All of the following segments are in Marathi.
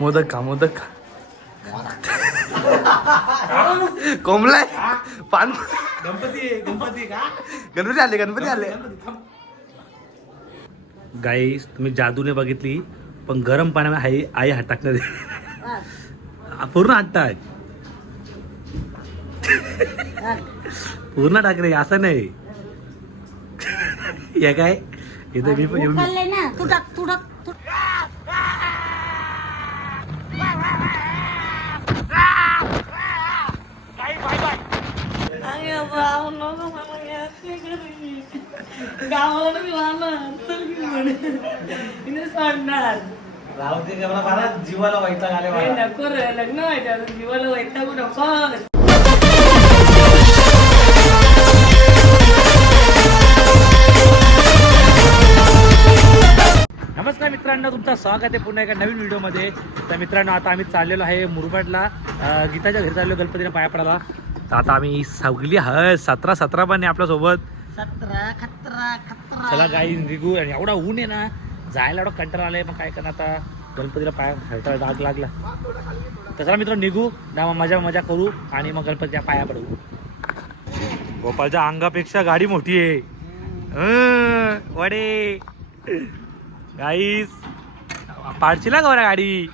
मोदक खा मोदक खा. कोंबलाय? पान गणपती गणपती का गणपती आले गणपती आले. गाईस तुम्ही जादूने बघितली पण गरम पाण्यामध्ये आई आई हात टाकणार. पूर्ण हात टाक पूर्ण टाक रे असं नाही. काय? इथं मी तू टाक तू टाक तू गावाला मी राहणार चल की म्हणे हिने सोडणार राहते मला जीवाला वैताग आले नको रे. लग्न व्हायचं जीवाला वैतागू नको नमस्कार मित्रांनो तुमचं स्वागत आहे पुन्हा एका नवीन व्हिडिओमध्ये. तर मित्रांनो आता आम्ही चाललेलो आहे मुरबाडला. गीताच्या घरी चाललो गणपतीने पाया पडायला तर आता आम्ही सगळी हळ सतरा सतरा पण आहे आपल्यासोबत. सतरा खतरा खतरा. चला गाई निघू. आणि एवढा ऊन आहे ना जायला एवढा कंटाळा आलाय. मग काय करणार आता? गणपतीला पाया खेळता डाग लागला. तसं मित्र निघू. ना मग मजा मजा करू आणि मग गणपतीच्या पाया पडू. गोपालच्या अंगापेक्षा गाडी मोठी आहे. हं, वडे. गाईस पाडशीला गौरा गाडी?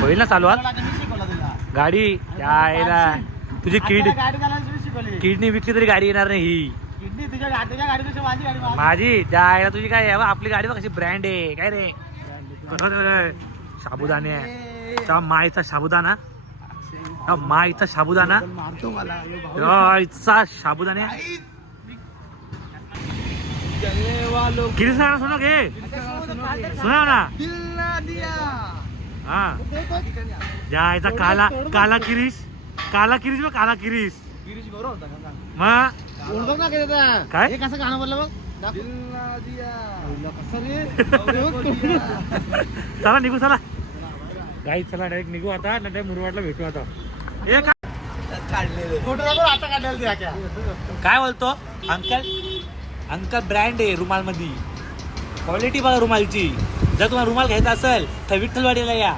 होईल ना चालवात गाडी? यायला. तुझी किड किडनी विकली तरी गाडी येणार नाही ही. माझी त्या आईला तुझी काय आहे? बा, आपली गाडी बघ कशी ब्रँड आहे. काय रे? साबुदाणे साबुदाणा. त्या माईचा साबुदाणा. त्या आईचा साबुदाणे. किती सांगा सुनो घे. सुना ना. हा. आईचा काला काला किरीस काला किरीस बघ काला किरीस मग? काय? कसं गाणं बोललं बघ? चला निघू चला. गाई चला डायरेक्ट निघू आता नाही मुरवाडला भेटू आता. काय काय बोलतो? अंकल अंकल ब्रँड आहे रुमाल मध्ये क्वालिटी बघा रुमालची. जर तुम्हाला रुमाल घ्यायचा असेल तर विठ्ठलवाडीला या.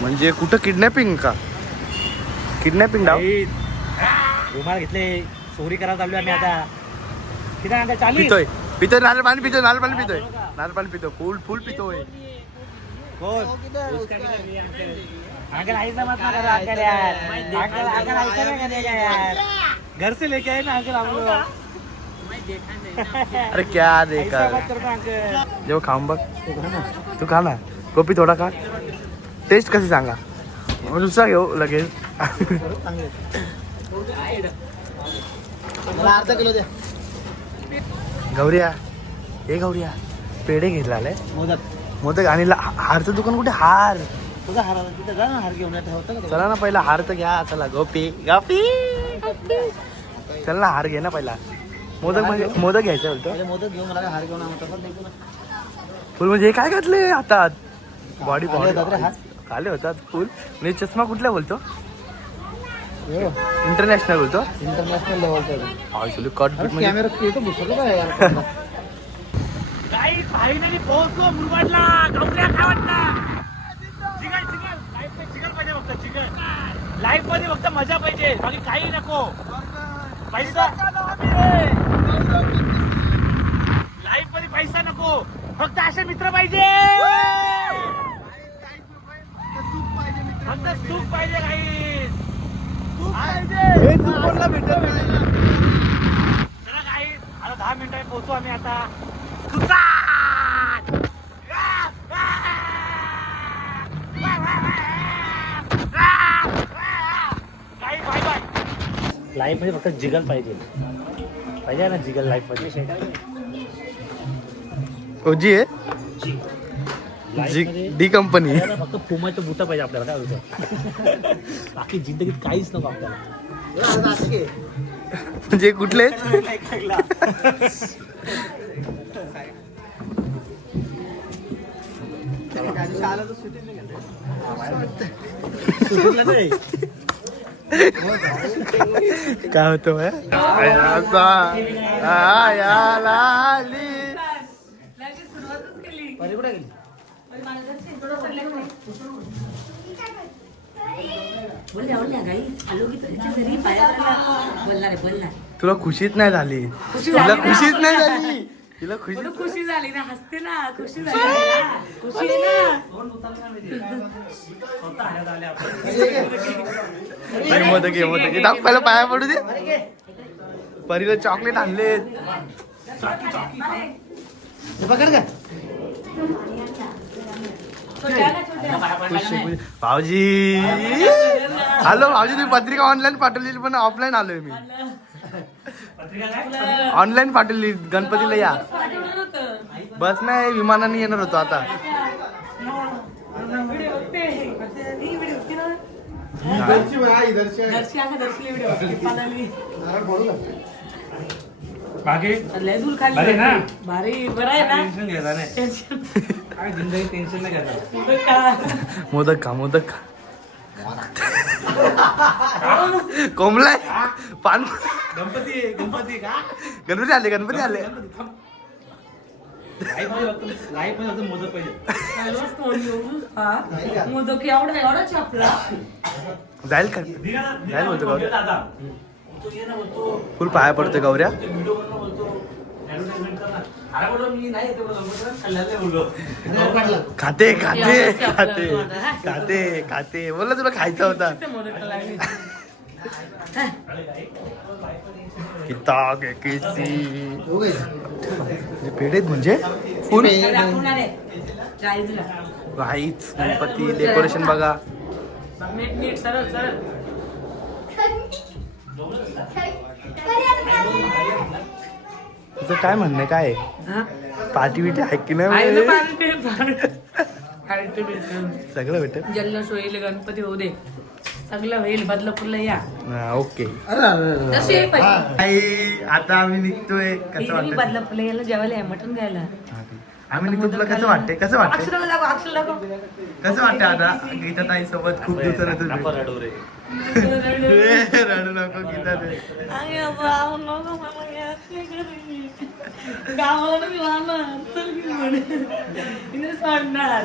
म्हणजे कुठं किडनॅपिंग का? किडनॅपिंग डाव. रुमाल घेतले चोरी करायला चाललो आम्ही आता. किती अंकल चालीस पितोय. पितोय नारळ पाणी पितोय नारळ पाणी पितोय. नारळ पाणी पितोय. फुल फुल पितोय. कोण? अंकल आईचा मत ना करो अंकल यार. अंकल अंकल ऐसा नहीं करेगा यार? घर से लेके आए ना अंकल हम लोग अरे क्या देखा ऐसा मत करना अंकल. जेव्हा खाऊन बघ. तू खा ना. गोपी थोडा खा. टेस्ट कशी सांगा? दुसरा घेऊ लगेच. अर्धा किलो द्या. गौऱ्या पेढे घेतला आलाय मोदक. मोदक आणि हारचं दुकान कुठे? हार. तुझा हार तिथे जा ना हार घेऊन होतं चला ना पहिला हार तर घ्या. चला गोपी. गोपी! चल ना हार घे ना पहिला. मोदक म्हणजे मोदक घ्यायचं पहिले मोदक घेऊन मला हार घेऊन फुल म्हणजे हे काय घातले हातात? बॉडी खाली बॉडी होतात फुल. म्हणजे चष्मा कुठला बोलतो? इंटरनॅशनल बोलतो? इंटरनॅशनल लेवलचा कट बीट कॅमेरा फायनली पोहोचलो मुरबाडला चिकन चिकन लाईफ चिकन पाहिजे फक्त चिकन लाईफमध्ये फक्त मजा पाहिजे. बाकी काही नको. पैसा लाईफमध्ये पैसा नको. फक्त असे मित्र पाहिजे. फक्त सुख पाहिजे काही. चला काही आता दहा मिनिटांनी पोहोचू आम्ही आता. सुसाट! काही बाय बाय लाईफमध्ये फक्त जिगल पाहिजे. पाहिजे ना जिगल लाईफमध्ये? ओजी आहे. जी. डी कंपनी फक्त पुमाचं बुट पाहिजे आपल्याला काय होतं? बाकी जिंदगीत काहीच नको आपल्याला. म्हणजे कुठले? काय होतं? कुठे गेली? बोलल्या बोलल्या गाई. आलो की तुझ्या घरी पाया पडला. बोलला रे बोलला तुला खुशीच नाही झाली. खुशी तुला. खुशीच नाही झाली. तिला खुशी बोलू खुशी झाली ना. हसते ना. खुशी झाली ना. खुशी ना. हे मोदक हे मोदक हे दाख पहिला पाया पडू दे. परीला चॉकलेट आणले ना छोट्या भाऊजी. हॅलो भाऊजी तुम्ही पत्रिका ऑनलाईन पाठवलेली पण ऑफलाईन आलोय मी. पत्रिका काय? ऑनलाईन पाठवली गणपतीला या. बस नाही विमानाने येणार होतो आता. ही ना. दर्शी आहे दर्शीला व्हिडिओ बघते पानाली बाकी? लय दूर खाली भारी ना? भारी बरं आहे ना? टेन्शन घ्यायला नाही टेन्शन. काय जिंदगी टेन्शन नाही घ्यायचं कुठं का मोदक खा मोदक खा. कोंबलाय? पान गणपती गणपती का? गणपती आले गणपती आले. लाईफमध्ये फक्त लाईफमध्ये फक्त मोदक पाहिजे. हा? मोदक एवढा एवढा छापला. जाईल का? जाईल बोलतो गौऱ्या दादा. फुल पाया पडतोय गौऱ्या. व्हिडिओ बनव बोलतो ऍडव्हर्टाइजमेंट कर ना अरे बोललो मी नाही ते बोललो खाल्ल्याला बोललो खाते खाते खाते हा. खाते खाते बोलला तुला खायचा होता केसी पेढेत म्हणजे फुल राईच गणपती डेकोरेशन बघा नीट नीट सरळ सरळ तुझं काय म्हणणं आहे? काय? पार्टी बिटी आहे की नाही. सगळं भेटेल जल्लोष होईल गणपती होऊ दे सगळं होईल बदलापूरला या. ओके. तशी आहे पैसे. आई आता आम्ही निघतोय. कसं मी वाटतं बदलापूरला यायला जेवायला या मटण घ्यायला. आम्ही निघतो तुला कसं वाटतंय? कसं वाटतंय? अक्षराला दाखव अक्षराला दाखव. कसं वाटतं आता? गीता ताई सोबत खूप दिवसानं तुम्ही रडू नको गीता ताई. आई बाबा, नको मला या, काय करेल? गावाला ना मी वाहणार चल की म्हणे. हिने सोडणार.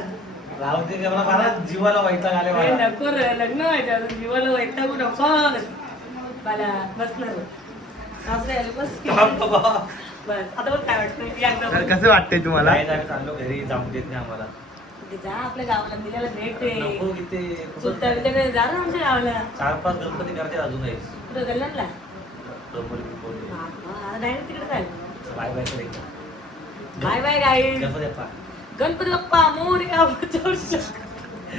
राहू दे मला मला जीवाला वैताग आले मला नको रे लग्न व्हायचं अजून. जीवाला वैतागू नको. मला बसणार सासरे आले बस. थांब बाबा. बस. आता बघ काय वाटतं. एकदा तर कसं वाटतंय तुम्हाला? नाही जायला चाललो घरी. जाऊन देत नाही आम्हाला. ते जा आपल्या गावाला. भेट नको जा ना आमच्या गावाला. चार पाच गणपती करते कुठं? कल्याणला. डायरेक्ट तिकडे जाईल बाय बाय बाय बाय गाई गणपती बाप्पा. गणपती बाप्पा मोरया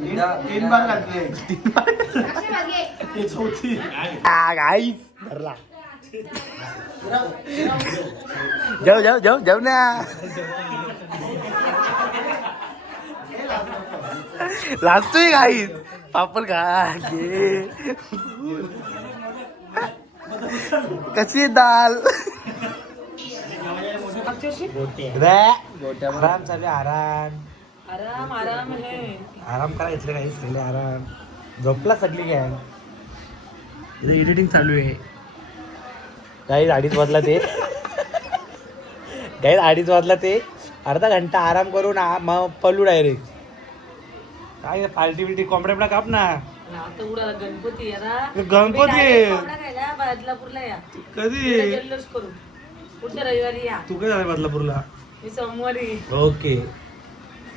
तीन बार घातले तीन बार ते चौथी. गाईस धरला जाऊ जाऊ जाऊ जाऊ ना लाजतोय गाईस पापड खा घे कशी आहे दाल रे आराम चालू आहे, आराम आराम आराम है आराम करा इथले काही पहिले आराम. झोपला सगळी गॅंग इथे एडिटिंग चालू आहे. काही अडीच वाजला ते. काही अडीच वाजला ते. अर्धा घंटा आराम करून आ- मग पलू डायरेक्ट काय पार्टी बिल्टी बिबड्या काप ना. आता उडाला गणपती आहे ना गणपती. बदलापूरला या. कधी? जल्लोष करू पुढच्या रविवारी या. तू काय झालं बदलापूरला? मी सोमवारी. ओके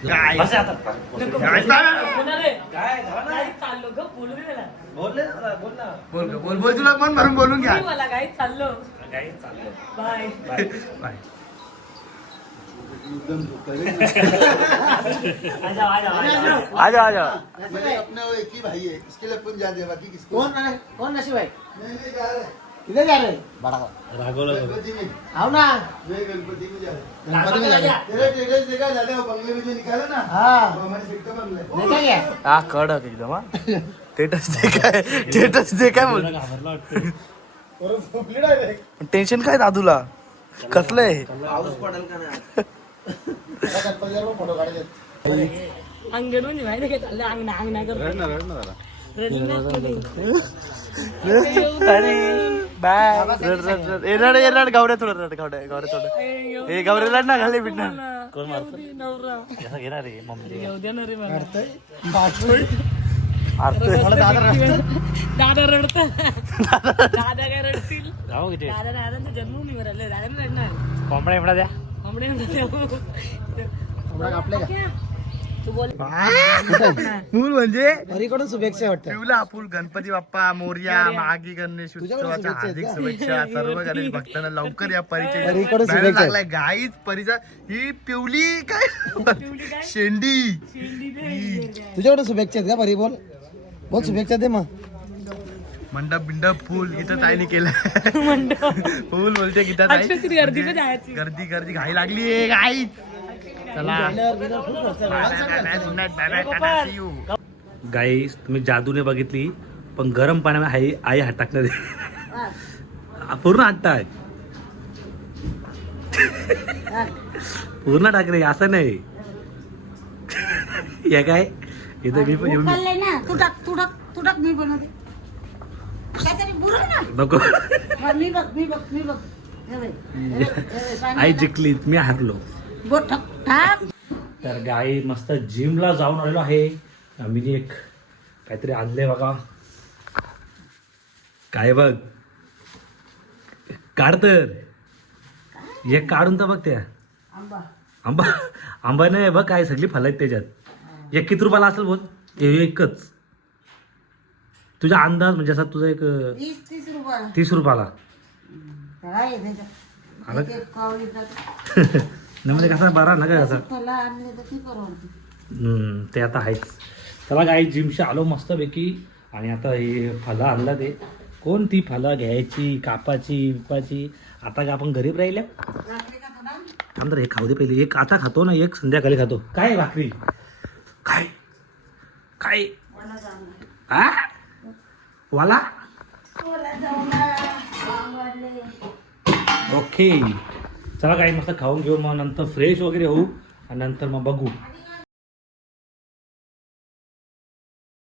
काय? बस आता. काय झालं ना? चाललो ग? बोलू दे त्याला बोल ना जरा, बोल ना. बोल ग, बोल. बोल तुला मन भरून बोलून घ्या. मी मला काय चाललो? काय चाललं? बाय. बाय. बाय. आ जाओ, आ जाओ, आ जाओ. आ जाओ मेरे अपने वो एक ही भाई है इसके लिए अपन जा दे बाकी किसको? कौन कौन जा रहे किती जा रे. बडा रागवलं आओ ना. गणपति में जा. रहे गणपती में जाना तेरे टेटस देखा वो बंगले में जो निकाला ना. हाँ. वो हमारे सिक्का बंगले देखा क्या हा कडक एकदम हा. स्टेटस दे काय स्टेटस दे काय बोल घाबरला वाटतं और झोपली डायरेक्ट टेन्शन काय दादूला? कसलंय पाऊस पडेल का नाही? गणपतीवर फोटो काढायचे अंगण म्हणजे माहिती काय चाललं अंगणा अंगणा करतो. बाय रड रड रड ए रड ए रड गावड्या थोडं रड गावड्या गावड्या थोडं ए गावड्या रड ना घाले बिडना कोण मारतो घेणार रे मम्मी दादा रडत दादा काय रडतील जाऊ किती दादा जन्म नाही दादा रडणार एवढा द्या कोंबड्या आपल्या बोल. फुल म्हणजे घरीकडून शुभेच्छा वाटतं. पिवला फुल गणपती बाप्पा मोर्या मागी गणेश उत्सवाच्या हार्दिक शुभेच्छा सर्व गणेश भक्तांना. लवकर या परिचय. लागलाय. गाईच परिचय ही पिवली काय? शेंडी. तुझ्याकडे शुभेच्छा आहेत का बरी बोल. बोल शुभेच्छा दे मग. मंडप बिंडप फुल. इथं ताईने केलं फुल बोलते गीता ताई. किती गर्दी पण जायची गर्दी गर्दी. घाई लागली आहे गाई चला. गाईस तुम्ही जादूने बघितली पण गरम पाण्यामध्ये आई आई हात टाकणार. पूर्ण हात टाक पूर्ण टाक रे असं नाही. हे काय? इथं मी नको. आई? जिंकली मी हारलो. तर गाई मस्त जिमला जाऊन आलेलो आहे. आम्ही एक काहीतरी आणले बघा. काय बघ. काढ तर. एक काढून तर बघ त्या. आंबा. आंबा. नाही बघ काय सगळी फल आहेत त्याच्यात. एक किती रुपयाला असेल बोल. हे एकच. तुझा अंदाज म्हणजे असा तुझा एक तीस रुपयाला. काय. नाही म्हणजे कसा बरा ना काय कसा फळं ती परवडते हम्म, ते आता आहेच. चला काही जिमशी आलो मस्तपैकी. आणि आता हे फलं आणलं ते. कोण ती फलं घ्यायची कापाची विपाची? आता का आपण गरीब राहिल्या? थांब तर हे खाऊ दे पहिले. एक आता खातो ना एक संध्याकाळी खातो. काय भाकरी? काय? काय? आ? वाला. ओके चला काही मस्त खाऊन घेऊ मग नंतर फ्रेश वगैरे होऊ आणि नंतर मग बघू.